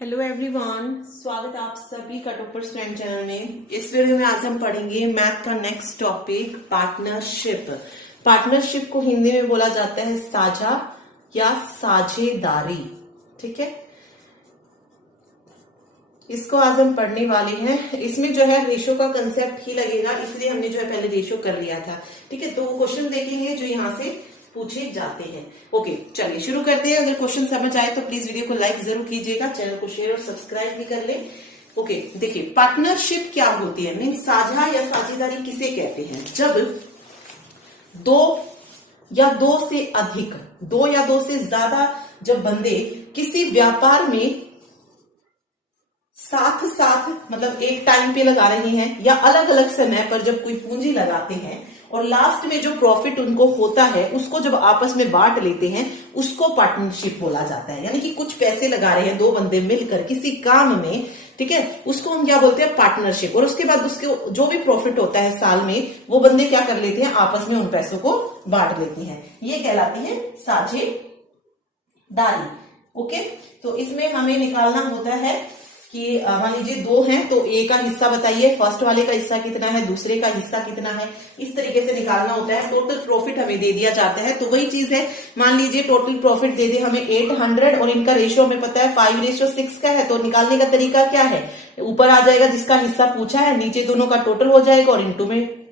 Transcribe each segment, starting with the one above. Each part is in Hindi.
हेलो एवरीवन, स्वागत है आप सभी का टॉपर स्टूडेंट चैनल में। इस वीडियो में आज हम पढ़ेंगे मैथ का नेक्स्ट टॉपिक पार्टनरशिप। पार्टनरशिप को हिंदी में बोला जाता है साझा या साझेदारी। ठीक है, इसको आज हम पढ़ने वाले हैं। इसमें जो है रेशो का कंसेप्ट ही लगेगा, इसलिए हमने जो है पहले रेशो कर लिया था। ठीक है, तो वो क्वेश्चन देखेंगे जो यहाँ से पूछे जाते हैं। ओके, चलिए शुरू करते हैं। अगर क्वेश्चन समझ आए तो प्लीज वीडियो को लाइक जरूर कीजिएगा, चैनल को शेयर और सब्सक्राइब भी कर ले। ओके, देखिए पार्टनरशिप क्या होती है, मीन साझा या साझेदारी किसे कहते हैं? जब दो या दो से अधिक, दो या दो से ज्यादा जब बंदे किसी व्यापार में साथ साथ मतलब एक टाइम पे लगा रहे हैं या अलग अलग समय पर जब कोई पूंजी लगाते हैं और लास्ट में जो प्रॉफिट उनको होता है उसको जब आपस में बांट लेते हैं, उसको पार्टनरशिप बोला जाता है। यानी कि कुछ पैसे लगा रहे हैं दो बंदे मिलकर किसी काम में, ठीक है, उसको हम क्या बोलते हैं? पार्टनरशिप। और उसके बाद उसके जो भी प्रॉफिट होता है साल में, वो बंदे क्या कर लेते हैं? आपस में उन पैसों को बांट लेते हैं। ये कहलाती है साझेदारी। ओके, तो इसमें हमें निकालना होता है कि मान लीजिए दो हैं तो ए का हिस्सा बताइए, फर्स्ट वाले का हिस्सा कितना है, दूसरे का हिस्सा कितना है, इस तरीके से निकालना होता है। टोटल प्रॉफिट हमें दे दिया जाता है, तो वही चीज है। मान लीजिए टोटल प्रॉफिट दे दे हमें 800 और इनका रेशियो हमें पता है 5:6 का है, तो निकालने का तरीका क्या है? ऊपर आ जाएगा जिसका हिस्सा पूछा है, नीचे दोनों का टोटल हो जाएगा और इंटू में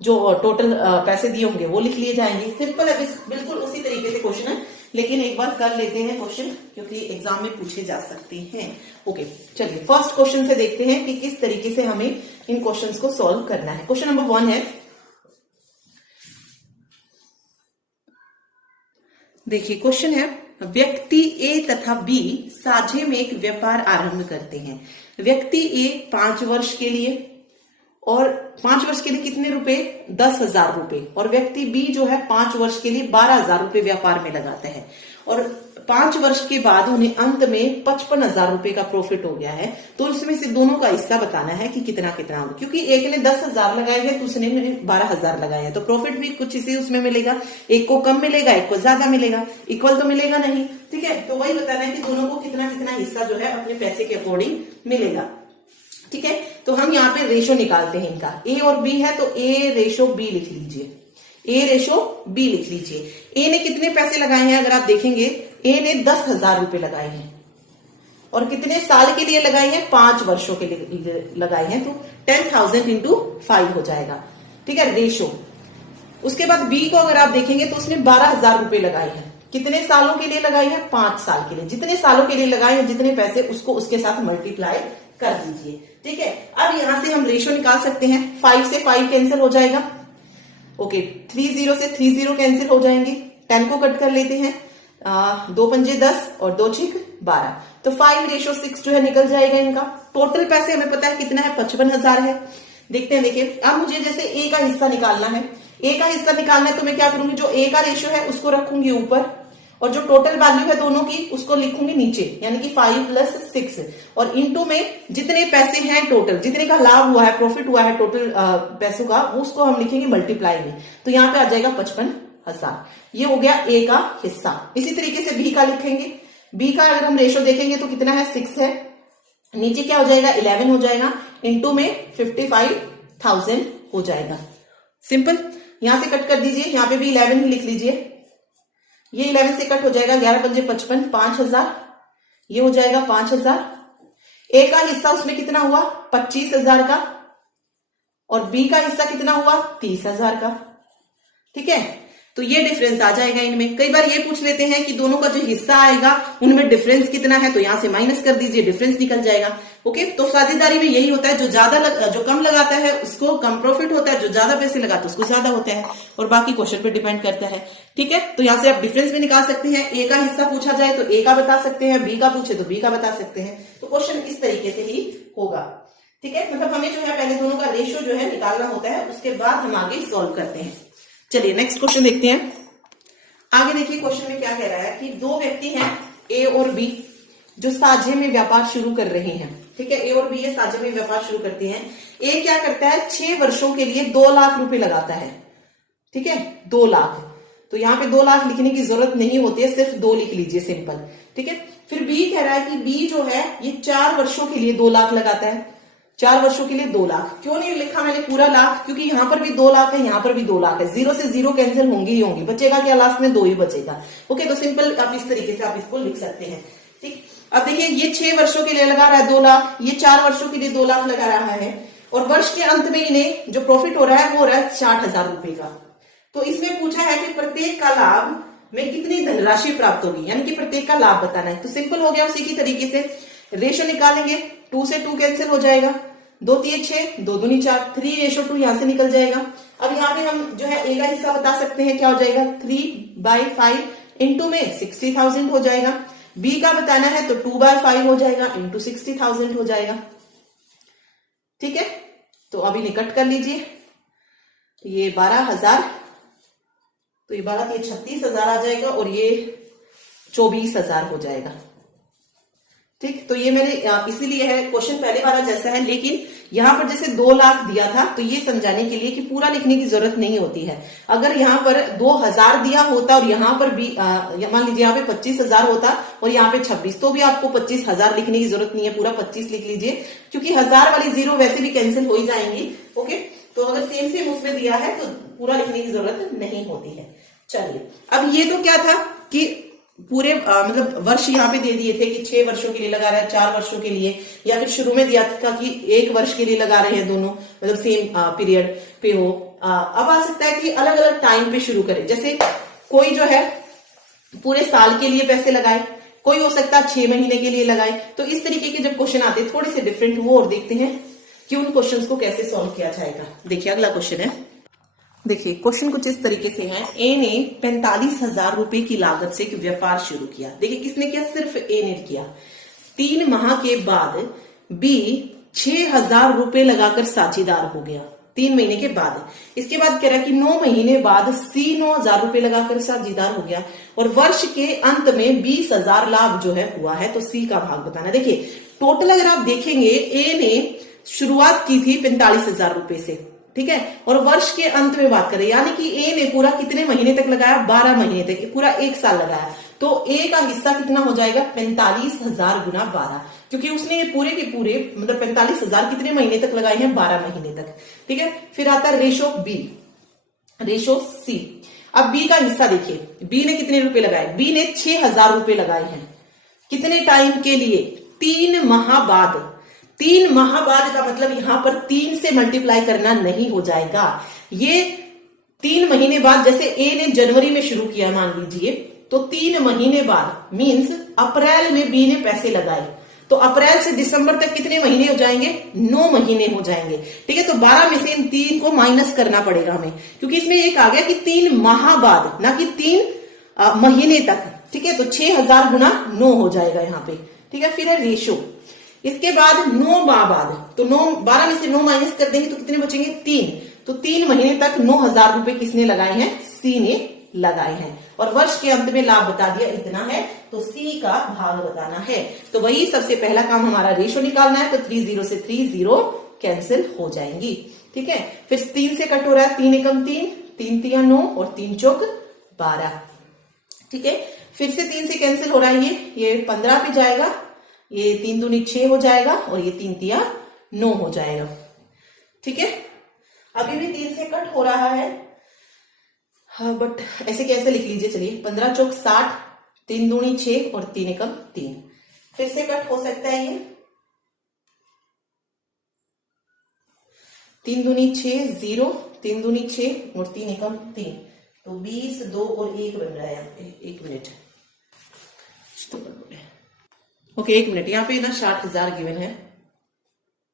जो टोटल पैसे दिए होंगे वो लिख लिए जाएंगे। सिंपल है, बिल्कुल उसी तरीके से क्वेश्चन है, लेकिन एक बार कर लेते हैं क्वेश्चन क्योंकि एग्जाम में पूछे जा सकते हैं। ओके, चलिए फर्स्ट क्वेश्चन से देखते हैं कि किस तरीके से हमें इन क्वेश्चंस को सॉल्व करना है। क्वेश्चन नंबर 1 है, देखिए क्वेश्चन है, व्यक्ति ए तथा बी साझे में एक व्यापार आरंभ करते हैं। व्यक्ति ए 5 वर्ष के लिए, और 5 वर्ष के लिए कितने रुपए? 10,000 रुपए। और व्यक्ति बी जो है 5 वर्ष के लिए 12,000 रुपए व्यापार में लगाता है और 5 वर्ष के बाद उन्हें अंत में 55,000 रुपए का प्रॉफिट हो गया है। तो इसमें से दोनों का हिस्सा बताना है कि कितना कितना हो, क्योंकि एक ने 10,000 लगाए हैं, दूसरे ने 12,000 लगाए हैं, तो प्रॉफिट भी कुछ इसी उसमें मिलेगा। एक को कम मिलेगा, एक को ज्यादा मिलेगा, इक्वल तो मिलेगा नहीं। ठीक है, तो वही बताना है कि दोनों को कितना कितना हिस्सा जो है अपने पैसे के अकॉर्डिंग मिलेगा। ठीक है, तो हम यहाँ पे रेशो निकालते हैं इनका। ए और बी है तो ए रेशो बी लिख लीजिए, ए रेशो बी लिख लीजिए। ए ने कितने पैसे लगाए हैं? अगर आप देखेंगे ए ने 10,000 रुपए लगाए हैं और कितने साल के लिए लगाए हैं? 5 वर्षों के लिए लगाए हैं, तो 10,000 इंटू 5 हो जाएगा। ठीक है, रेशो। उसके बाद बी को अगर आप देखेंगे तो उसने 12,000 रुपए लगाए हैं। कितने सालों के लिए लगाए हैं? 5 साल के लिए। जितने सालों के लिए लगाए हैं, जितने पैसे, उसको उसके साथ मल्टीप्लाई कर दीजिए। ठीक है, अब यहां से हम रेशो निकाल सकते हैं। 5 से 5 कैंसिल हो जाएगा। ओके, 30 से 30 कैंसिल हो जाएंगे। 10 को कट कर लेते हैं, 2 पंजे 10 और 2 6 12, तो 5:6 जो है निकल जाएगा इनका। टोटल पैसे हमें पता है कितना है? 55,000 है। देखते हैं, देखिए अब मुझे जैसे ए का हिस्सा निकालना है, ए का हिस्सा निकालना है तो मैं क्या करूंगी? जो ए का रेशियो है उसको रखूंगी ऊपर और जो टोटल वैल्यू है दोनों की उसको लिखूंगी नीचे, यानी कि 5 + 6 और इनटू में जितने पैसे हैं टोटल, जितने का लाभ हुआ है, प्रॉफिट हुआ है टोटल पैसों का, उसको हम लिखेंगे मल्टीप्लाई में। तो यहाँ पे आ जाएगा 55,000। ये हो गया ए का हिस्सा। इसी तरीके से बी का लिखेंगे। बी का अगर हम रेशो देखेंगे तो कितना है? 6 है। नीचे क्या हो जाएगा? 11 हो जाएगा, इंटू में 55,000 हो जाएगा। सिंपल, यहां से कट कर दीजिए, यहाँ पे भी 11 ही लिख लीजिए। ये 11 से कट हो जाएगा, 11 पंजे 55, 5,000, ये हो जाएगा 5,000। ए का हिस्सा उसमें कितना हुआ? 25,000 का, और बी का हिस्सा कितना हुआ? 30,000 का। ठीक है, तो ये डिफरेंस आ जाएगा इनमें। कई बार ये पूछ लेते हैं कि दोनों का जो हिस्सा आएगा उनमें डिफरेंस कितना है, तो यहां से माइनस कर दीजिए, डिफरेंस निकल जाएगा। ओके, तो साझेदारी में यही होता है, जो कम लगाता है उसको कम प्रॉफिट होता है, जो ज्यादा पैसे लगाता है उसको ज्यादा होता है, और बाकी क्वेश्चन पे डिपेंड करता है। ठीक है, तो यहां से आप डिफरेंस भी निकाल सकते हैं। ए का हिस्सा पूछा जाए तो ए का बता सकते हैं, बी का पूछे तो बी का बता सकते हैं। तो क्वेश्चन इस तरीके से ही होगा। ठीक है, मतलब हमें जो है पहले दोनों का रेशियो जो है निकालना होता है, उसके बाद हम आगे सॉल्व करते हैं। चलिए नेक्स्ट क्वेश्चन देखते हैं। आगे देखिए क्वेश्चन में क्या कह रहा है कि दो व्यक्ति हैं ए और बी जो साझे में व्यापार शुरू कर रहे हैं। ठीक है, ए और बी ये साझे में व्यापार शुरू करते हैं। ए क्या करता है? 6 वर्षों के लिए 2 लाख रुपए लगाता है। ठीक है, 2 लाख, तो यहाँ पे 2 लाख लिखने की जरूरत नहीं होती है, सिर्फ 2 लिख लीजिए, सिंपल। ठीक है, फिर बी कह रहा है कि बी जो है ये 4 वर्षों के लिए 2 लाख लगाता है, 4 वर्षों के लिए 2 लाख। क्यों नहीं लिखा मैंने पूरा लाख, क्योंकि यहां पर भी 2 लाख है, यहां पर भी 2 लाख है, 0 से 0 कैंसिल होंगी ही होंगी, बचेगा क्या लास्ट में 2 ही बचेगा। ओके, तो सिंपल आप इस तरीके से आप इसको लिख सकते हैं। ठीक, अब देखिए ये 6 वर्षों के लिए लगा रहा है 2 लाख, ये 4 वर्षों के लिए 2 लाख लगा रहा है, और वर्ष के अंत में इन्हें जो प्रॉफिट हो रहा है वो हो रहा है 60,000 रुपए का। तो इसमें पूछा है कि प्रत्येक का लाभ में कितनी धनराशि प्राप्त होगी, यानी कि प्रत्येक का लाभ बताना है। तो सिंपल हो गया, उसी की तरीके से रेशो निकालेंगे, 2 से 2 कैंसिल हो जाएगा, 2 3 6, 2 दूनी 4, 3:2 यहां से निकल जाएगा। अब यहाँ पे हम जो है ए का हिस्सा बता सकते हैं, क्या हो जाएगा 3/5 इंटू में 60,000 हो जाएगा। बी का बताना है तो 2/5 हो जाएगा इंटू 60,000 हो जाएगा। ठीक है, तो अभी निकट कर लीजिए, ये 12,000, तो ये 12 ये 36,000 आ जाएगा, और ये 24,000 हो जाएगा। ठीक, तो ये मैंने इसीलिए है क्वेश्चन पहले वाला जैसा है, लेकिन यहां पर जैसे 2 लाख दिया था तो ये समझाने के लिए कि पूरा लिखने की जरूरत नहीं होती है। अगर यहाँ पर 2,000 दिया होता और यहाँ पर भी मान लीजिए यहाँ पे 25,000 होता और यहाँ पे 26, तो भी आपको 25,000 लिखने की जरूरत नहीं है, पूरा 25 लिख लीजिए, क्योंकि 1000 वाली 0 वैसे भी कैंसिल हो ही जाएंगी। ओके, तो अगर सेम उसमें दिया है तो पूरा लिखने की जरूरत नहीं होती है। चलिए, अब ये तो क्या था कि पूरे मतलब वर्ष यहाँ पे दे दिए थे कि 6 वर्षों के लिए लगा रहा है, 4 वर्षों के लिए, या फिर शुरू में दिया था कि 1 वर्ष के लिए लगा रहे हैं, दोनों मतलब सेम पीरियड पे हो। अब आ सकता है कि अलग अलग टाइम पे शुरू करें, जैसे कोई जो है पूरे साल के लिए पैसे लगाए, कोई हो सकता है 6 महीने के लिए लगाए। तो इस तरीके के जब क्वेश्चन आते हैं थोड़े से डिफरेंट वो, और देखते हैं कि उन क्वेश्चन को कैसे सॉल्व किया जाएगा। देखिए अगला क्वेश्चन है, देखिए क्वेश्चन कुछ इस तरीके से है। ए ने 45,000 रुपए की लागत से एक व्यापार शुरू किया। देखिए किसने किया, सिर्फ ए ने किया। 3 माह के बाद बी 6,000 रुपए लगाकर साझेदार हो गया, 3 महीने के बाद। इसके बाद कह रहा है कि 9 महीने बाद सी 9,000 रुपए लगाकर साझेदार हो गया, और वर्ष के अंत में 20,000 लाभ जो है हुआ है, तो सी का भाग बताना। देखिए टोटल अगर आप देखेंगे, ए ने शुरुआत की थी 45,000 रुपए से, ठीक है, और वर्ष के अंत में बात करें, यानी कि ए ने पूरा कितने महीने तक लगाया, 12 महीने तक, पूरा 1 साल लगाया। तो ए का हिस्सा कितना हो जाएगा, 45,000 गुना 12, क्योंकि उसने ये पूरे के पूरे मतलब 45,000 कितने महीने तक लगाए हैं, 12 महीने तक। ठीक है, फिर आता है रेशो बी, रेशो सी। अब बी का हिस्सा देखिए, बी ने कितने रुपए लगाए, बी ने 6,000 रुपए लगाए हैं, कितने टाइम के लिए, 3 माह बाद। 3 माह बाद का मतलब यहां पर 3 से मल्टीप्लाई करना नहीं हो जाएगा, ये 3 महीने बाद, जैसे ए ने जनवरी में शुरू किया मान लीजिए, तो 3 महीने बाद मींस अप्रैल में बी ने पैसे लगाए, तो अप्रैल से दिसंबर तक कितने महीने हो जाएंगे, 9 महीने हो जाएंगे। ठीक है, तो 12 में से इन 3 को माइनस करना पड़ेगा हमें, क्योंकि इसमें एक आ गया कि 3 माह बाद, ना कि 3 महीने तक। ठीक है, तो 6,000 गुना 9 हो जाएगा यहाँ पे। ठीक है, फिर है रेशो, इसके बाद 9 माह बाद, तो 12 में से 9 माइनस कर देंगे तो कितने बचेंगे, 3। तो 3 महीने तक 9,000 रुपए किसने लगाए हैं, सी ने लगाए हैं, और वर्ष के अंत में लाभ बता दिया इतना है, तो सी का भाग बताना है। तो वही सबसे पहला काम हमारा रेशो निकालना है, तो 30 से 30 कैंसिल हो जाएंगी। ठीक है, फिर 3 से कट हो रहा है, 3 एकम 3, 3 तिया 9 और 3 चौक 12। ठीक है, फिर से 3 से कैंसिल हो रहा है, ये 15 पे जाएगा, ये 3 दूनी 6 हो जाएगा, और ये 3 तिया 9 हो जाएगा। ठीक है, अभी भी 3 से कट हो रहा है, हाँ, बट ऐसे कैसे लिख लीजिए, चलिए 15 चौक 60, 3 दूनी 6 और 3 एकम 3, फिर से कट हो सकता है, ये 3 दूनी 6 0, 3 दूनी 6 और 3 एकम 3, तो 20 2 और 1 बन रहा है यहाँ पे। 1 मिनट, ओके 1 मिनट, यहाँ पे ना 60,000 गिवन है,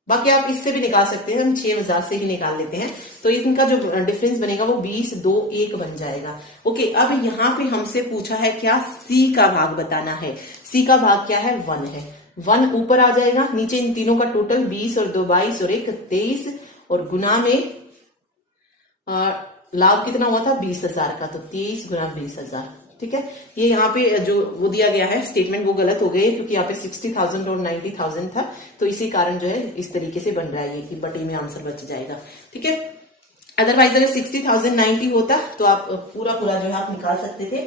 बाकी आप इससे भी निकाल सकते हैं, हम 6,000 से ही निकाल लेते हैं, तो इनका जो डिफरेंस बनेगा वो 20 2 1 बन जाएगा। ओके, अब यहाँ पे हमसे पूछा है क्या, सी का भाग बताना है। सी का भाग क्या है, 1 है, 1 ऊपर आ जाएगा, नीचे इन तीनों का टोटल 20 और 2 22 और 1 23, और गुना में लाभ कितना हुआ था, 20,000 का, तो 23 गुना 20,000। ठीक है, ये यहाँ पे जो वो दिया गया है स्टेटमेंट वो गलत हो गई है, क्योंकि यहाँ पे 60,000 और 90,000 था, तो इसी कारण जो है इस तरीके से बन रहा है ये कि बटे में आंसर बच जाएगा। ठीक है, अदरवाइज अगर 60,000 90 होता तो आप पूरा जो है आप निकाल सकते थे।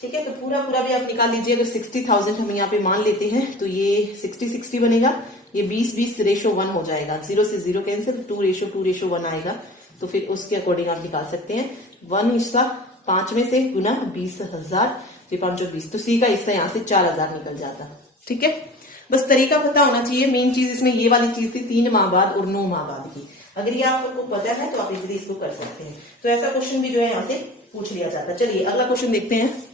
ठीक है, तो पूरा पूरा भी आप निकाल लीजिए। अगर 60,000 हम यहाँ पे मान लेते हैं तो ये 60-60 बनेगा, ये 20-20 रेशो 1 हो जाएगा, 0 से 0 कैंसिल, 2:2:1 आएगा। तो फिर उसके अकॉर्डिंग आप निकाल सकते हैं 1 हिस्सा 5 में से गुना 20,000, 520, तो सी का हिस्सा यहाँ से 4,000 निकल जाता। ठीक है, बस तरीका पता होना चाहिए। मेन चीज इसमें ये वाली चीज थी 3 माह बाद और 9 माह बाद की। अगर ये आपको पता है तो आप इजीली इसको कर सकते हैं। तो ऐसा क्वेश्चन भी जो है यहाँ से पूछ लिया जाता है। चलिए अगला क्वेश्चन देखते हैं।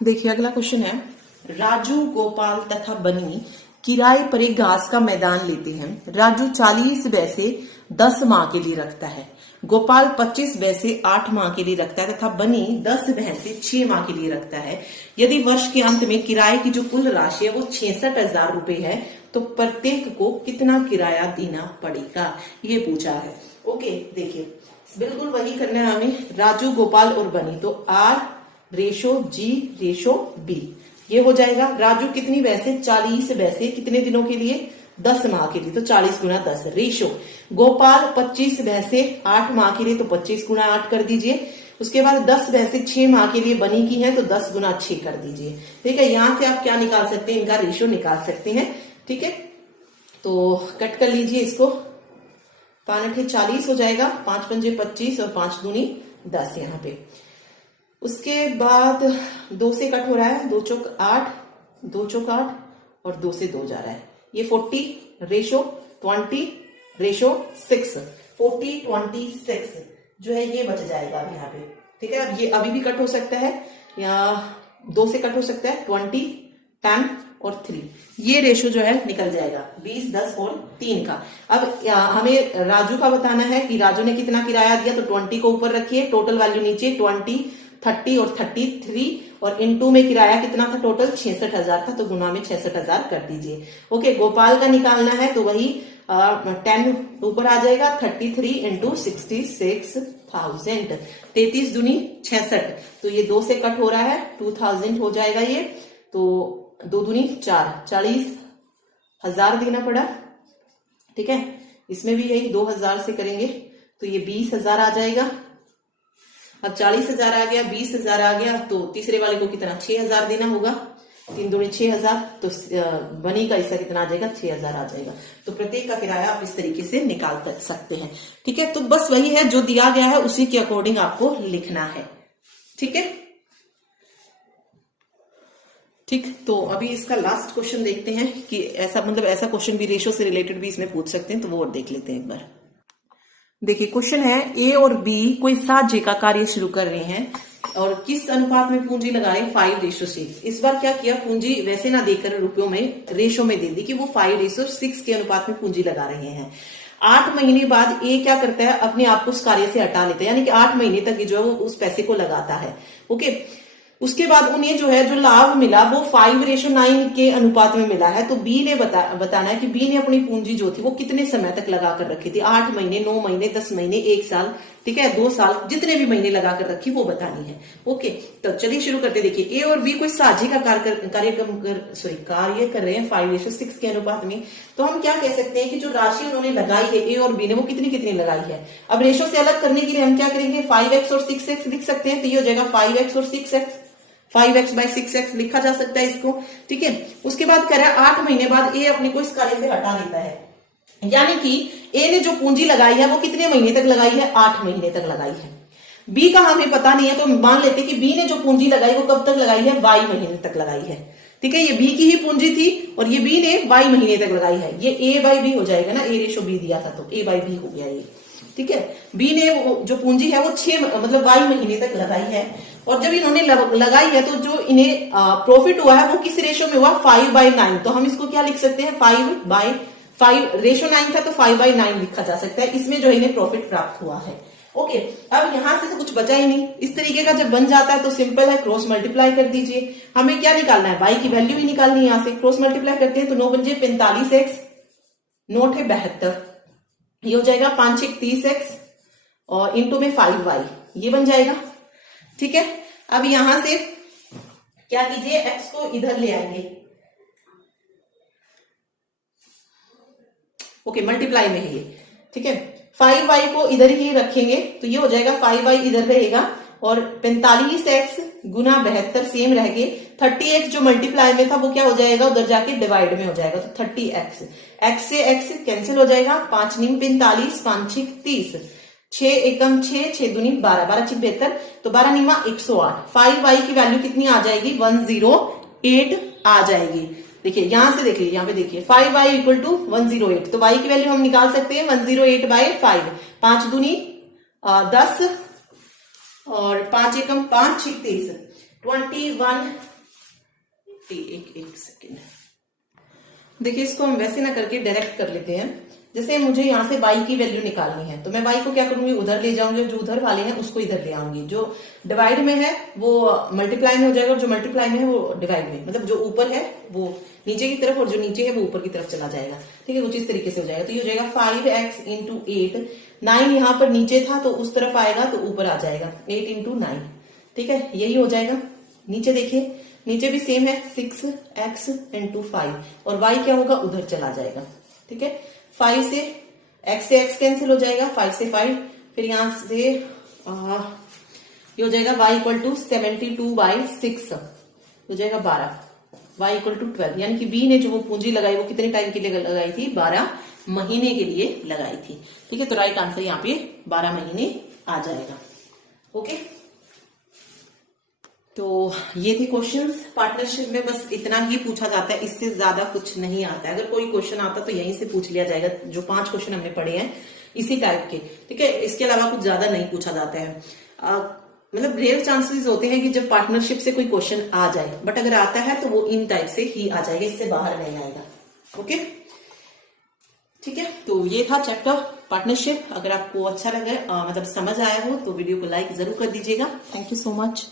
देखिए अगला क्वेश्चन है, राजू, गोपाल तथा बनी किराए पर एक घास का मैदान लेते हैं। राजू 40 भैंसे 10 माह के लिए रखता है, गोपाल 25 भैंसे 8 माह के लिए रखता है तथा बनी 10 भैंसे 6 माह के लिए रखता है। यदि वर्ष के अंत में किराए की जो कुल राशि है वो 66,000 रुपए है तो प्रत्येक को कितना किराया देना पड़ेगा, ये पूछा है। ओके, देखिए बिल्कुल वही करना है हमें, राजू, गोपाल और बनी, तो R/G/B ये हो जाएगा। राजू कितनी भैंसे, 40 भैंसे, कितने दिनों के लिए, 10 माह के लिए, तो 40 गुना 10 रेशो। गोपाल 25 भैंसे 8 माह के लिए, तो 25 गुना 8 कर दीजिए। उसके बाद 10 भैंसे 6 माह के लिए बनी की है, तो 10 गुना 6 कर दीजिए। ठीक है, यहां से आप क्या निकाल सकते हैं, इनका रेशो निकाल सकते हैं। ठीक है, तो कट कर लीजिए इसको, 5×8 40 हो जाएगा, 5×5 25 और 5 दूनी 10 यहाँ पे। उसके बाद 2 से कट हो रहा है, 2 चौक 8, 2 चौक 8 और 2 से 2 जा रहा है, ये 40 रेशो 20 रेशो 6, 40 20 6 जो है ये बच जाएगा अब यहाँ पे। ठीक है, अब ये अभी भी कट हो सकता है या 2 से कट हो सकता है, 20 10 और 3, ये रेशो जो है निकल जाएगा 20 10 और 3 का। अब हमें राजू का बताना है कि राजू ने कितना किराया दिया, तो 20 को ऊपर रखिए, टोटल वैल्यू नीचे, 20 30 और 33 और इनटू में किराया कितना था टोटल, 66,000 था, तो गुना में 66,000 कर दीजिए। ओके, गोपाल का निकालना है तो वही 10 ऊपर आ जाएगा, 33 इंटू 66,000, 33 दूनी 66, तो ये 2 से कट हो रहा है, 2000 हो जाएगा ये, तो 2 दूनी 4, 40,000 देना पड़ा। ठीक है, इसमें भी यही 2000 से करेंगे तो ये 20,000 आ जाएगा। अब 40,000 आ गया, 20,000 आ गया, तो तीसरे वाले को कितना 6,000 देना होगा, 3 दूनी 6,000, तो बनी का हिस्सा कितना आ जाएगा, 6,000 आ जाएगा। तो प्रत्येक का किराया आप इस तरीके से निकाल सकते हैं। ठीक है, तो बस वही है जो दिया गया है उसी के अकॉर्डिंग आपको लिखना है। ठीक है, ठीक, तो अभी इसका लास्ट क्वेश्चन देखते हैं कि ऐसा मतलब ऐसा क्वेश्चन भी रेशो से रिलेटेड भी इसमें पूछ सकते हैं, तो वो और देख लेते हैं एक बार। देखिए क्वेश्चन है, ए और बी कोई साझे का कार्य शुरू कर रहे हैं और किस अनुपात में पूंजी लगा रहे हैं, 5:6। इस बार क्या किया, पूंजी वैसे ना देकर रुपयों में रेशो में दे दी कि वो 5:6 के अनुपात में पूंजी लगा रहे हैं। 8 महीने बाद ए क्या करता है, अपने आप को उस कार्य से हटा लेता है, यानी कि 8 महीने तक जो है वो उस पैसे को लगाता है। ओके, उसके बाद उन्हें जो है जो लाभ मिला वो 5:9 के अनुपात में मिला है। तो बी ने बताना है कि बी ने अपनी पूंजी जो थी वो कितने समय तक लगा कर रखी थी, 8 महीने, 9 महीने, 10 महीने, 1 साल, ठीक है, 2 साल, जितने भी महीने लगा कर रखी वो बतानी है। ओके, तो चलिए शुरू करते। देखिए ए और बी कोई साझे का कार्य कर रहे हैं 5:6 के अनुपात में। तो हम क्या कह सकते हैं कि जो राशि उन्होंने लगाई है ए और बी ने वो कितनी कितनी लगाई है। अब रेशो से अलग करने के लिए हम क्या करेंगे, 5x और 6x लिख सकते हैं, तो ये हो जाएगा 5x और 6x, 5x/6x लिखा जा सकता है इसको। ठीक है, उसके बाद कह रहा है 8 महीने बाद ए अपने को इस कार्य से हटा लेता है, यानी कि ए ने जो पूंजी लगाई है वो कितने महीने तक लगाई है, 8 महीने तक लगाई है। बी का हमें पता नहीं है तो मान लेते हैं कि बी ने जो पूंजी लगाई वो कब तक लगाई है, y महीने तक लगाई है। ठीक है, ये बी की ही पूंजी थी और ये बी ने y महीने तक लगाई है, ये A/B हो जाएगा ना, A/B दिया था तो A/B हो गया ये। ठीक है, बी ने जो पूंजी है वो 6 मतलब y महीने तक लगाई है, और जब इन्होंने लगाई है तो जो इन्हें प्रॉफिट हुआ है वो किस रेशो में हुआ, 5/9। तो हम इसको क्या लिख सकते हैं, 5/5, रेशो 9 था तो 5/9 लिखा जा सकता है, इसमें जो इन्हें प्रॉफिट प्राप्त हुआ है। ओके, अब यहां से तो कुछ बचा ही नहीं। इस तरीके का जब बन जाता है तो सिंपल है, क्रॉस मल्टीप्लाई कर दीजिए। हमें क्या निकालना है, y की वैल्यू ही निकालनी है। यहां से क्रॉस मल्टीप्लाई करते हैं तो 9 पंजे 45x, 9 है 72, ये हो जाएगा 5 30x और इंटू में 5y, ये बन जाएगा। ठीक है, अब यहां से क्या कीजिए, x को इधर ले आएंगे। ओके, मल्टीप्लाई में है ये। ठीक है, 5y को इधर ही रखेंगे तो ये हो जाएगा 5y इधर रहेगा, और 45x गुना 72 सेम रह गए। 30x जो मल्टीप्लाई में था वो क्या हो जाएगा, उधर जाके डिवाइड में हो जाएगा, तो 30x, x से x कैंसिल हो जाएगा, 5 नीम 45, 5 छिक 30, 6 एकम 6, 6 दूनी 12, 12 छिक 72, तो 12 नीमा 108। 5y की वैल्यू कितनी आ जाएगी, 108 आ जाएगी। देखिए यहां से देखिए, यहाँ पे देखिए 5y इक्वल टू 108, तो y की वैल्यू हम निकाल सकते हैं 108/5, 5 दूनी 10 और 5 एकम 5 छिक 30, 21। एक सेकेंड, देखिए इसको हम वैसे ना करके डायरेक्ट कर लेते हैं। जैसे मुझे यहाँ से y की वैल्यू निकालनी है, तो मैं y को क्या करूंगी, उधर ले जाऊंगी, जो उधर वाले हैं उसको इधर ले आऊंगी, जो डिवाइड में है वो मल्टीप्लाई में हो जाएगा और जो मल्टीप्लाई में है वो डिवाइड में, मतलब जो ऊपर है वो नीचे की तरफ और जो नीचे है वो ऊपर की तरफ चला जाएगा। ठीक है, कुछ इस तरीके से हो जाएगा। तो ये हो जाएगा 5x इंटू 8, 9 यहाँ पर नीचे था तो उस तरफ आएगा तो ऊपर आ जाएगा 8 इंटू 9। ठीक है, यही हो जाएगा। नीचे देखिए, नीचे भी सेम है 6x इंटू 5 और y क्या होगा, उधर चला जाएगा। ठीक है, 5 से x कैंसिल हो जाएगा, 5 से 5, फिर यहां से ये हो जाएगा y इक्वल टू 72/6 हो जाएगा 12, y इक्वल टू 12, यानी कि b ने जो वो पूंजी लगाई वो कितने टाइम के लिए लगाई थी, 12 महीने के लिए लगाई थी। ठीक है, तो राइट आंसर यहाँ पे 12 महीने आ जाएगा। ओके, तो ये थे क्वेश्चंस। पार्टनरशिप में बस इतना ही पूछा जाता है, इससे ज्यादा कुछ नहीं आता है। अगर कोई क्वेश्चन आता तो यहीं से पूछ लिया जाएगा, जो 5 क्वेश्चन हमने पढ़े हैं इसी टाइप के। ठीक है, इसके अलावा कुछ ज्यादा नहीं पूछा जाता है। मतलब रेयर चांसेस होते हैं कि जब पार्टनरशिप से कोई क्वेश्चन आ जाए, बट अगर आता है तो वो इन टाइप से ही आ जाएगा, इससे बाहर नहीं आएगा। ओके, ठीक है, तो ये था चैप्टर पार्टनरशिप। अगर आपको अच्छा लगे, मतलब समझ आया हो, तो वीडियो को लाइक जरूर कर दीजिएगा। Thank you so much.